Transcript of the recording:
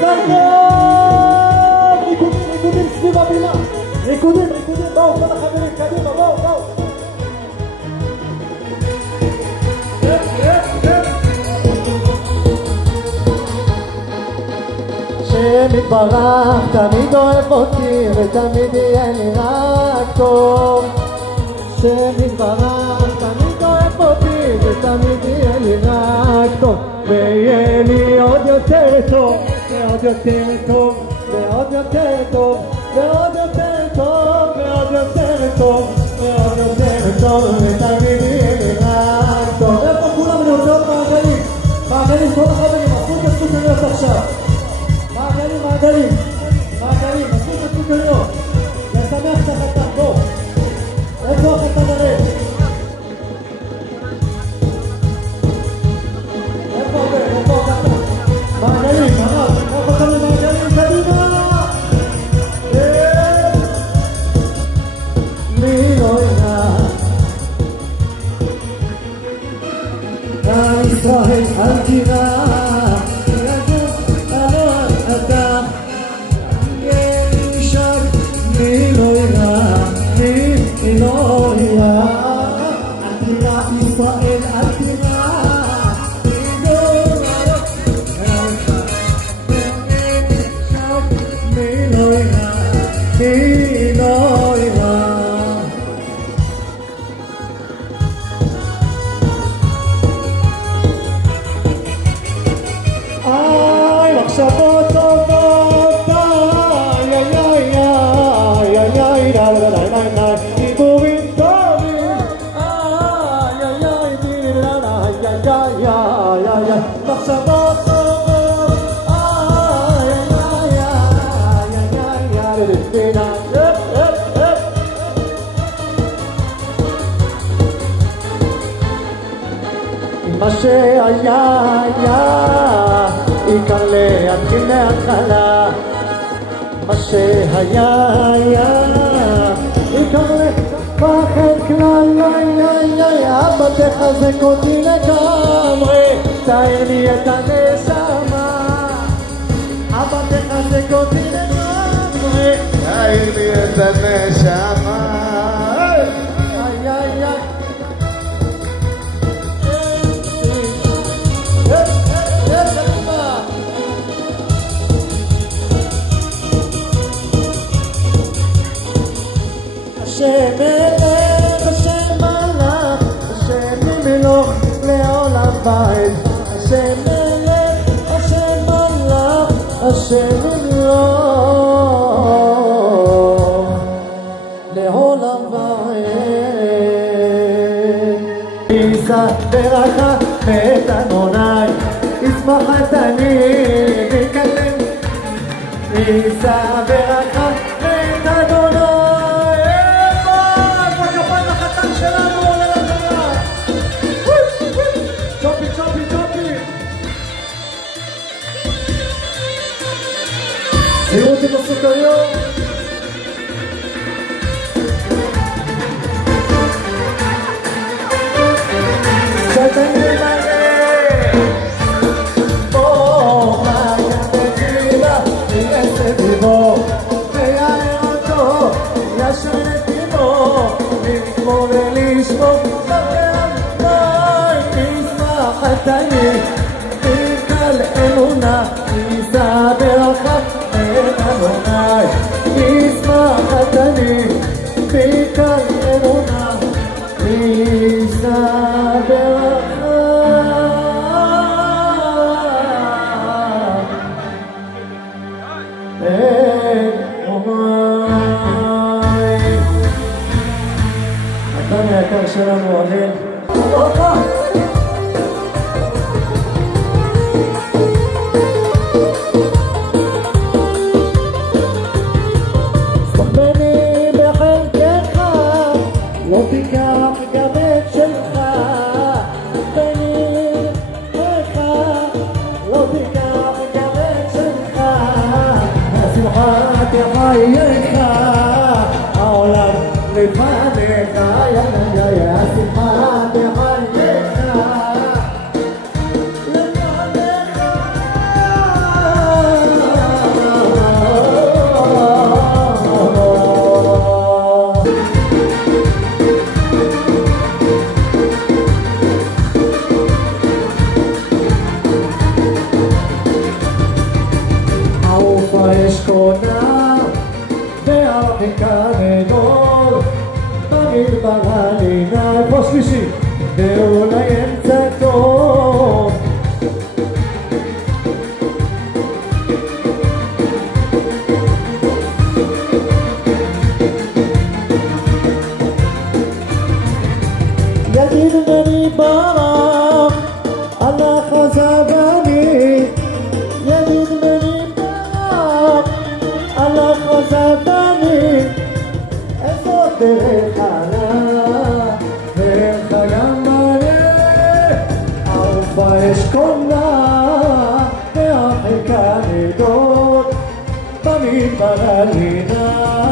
מזל טוב! ריקודים סביב הבימה. ריקודים, בואו, כל החברים, קדימה, בואו. שם יתברך, תמיד אוהב אותי ותמיד יהיה לי רק טוב. שם יתברך, תמיד אוהב אותי ותמיד יהיה לי רק טוב. ויהיה לי עוד יותר טוב, ועוד יותר טוב, ועוד יותר טוב, ועוד יותר טוב, ועוד יותר טוב, ועוד יותר טוב, ותמיד יהיה לי רק טוב. איפה כולם? אני רוצה עוד מעגלים, כל החברים, עשו את הסוכריות עכשיו. מעגלים, עשו את הסוכריות. לשמח את החתן, בוא. איפה החתן הרי? איפה החתן? מעגלים, איפה חתן למעגלים, קדימה! לי לא יראה ישראל אל תירא מחשבות טובות, דיבורים טובים, מחשבות טובות, מה שהיה היה עיקר להתחיל מההתחלה. מה שהיה היה עיקר לפחד כלל. אבא תחזק אותי לגמרי, תאר לי את הנשמה. אבא תחזק אותי לגמרי, תאר לי את הנשמה. השם מלך, השם מלך, השם ממלוך לעולם ועד. השם מלך, השם מלך, השם ממלוך לעולם ועד. יישא ברכה ואת אדוני, ישמח חתני ויקדם. יישא ברכה ואת אדוני. תראו אותי בסוכריות. שתיים מלא בוא חיה בגילה ויעשה דיבו ויער אותו ישר את דיבו ולקרוא ולשמור בגלל ישמח חתני וקל אמונה יישא ברכה אדוני. ישמח חתני וקל אמונה יישא ברכה אדוני. החתן היקר שלנו הלל. לא תיקח גם את שלך, בני לך, לא תיקח גם את שלך, השמחה תחייך, העולם לפניך, השמחה תחייך, לפניך. יש קונה והרחיקה גדול במדבר הלינה פה שלישי ואולי אמצע טוב יגיד בני ברח הלך עזבני יגיד בני ברח הלך עזבני איזו דרך עלה דרך הגם מלא ערופה יש קונה והרחיקה נדוד במדבר הלינה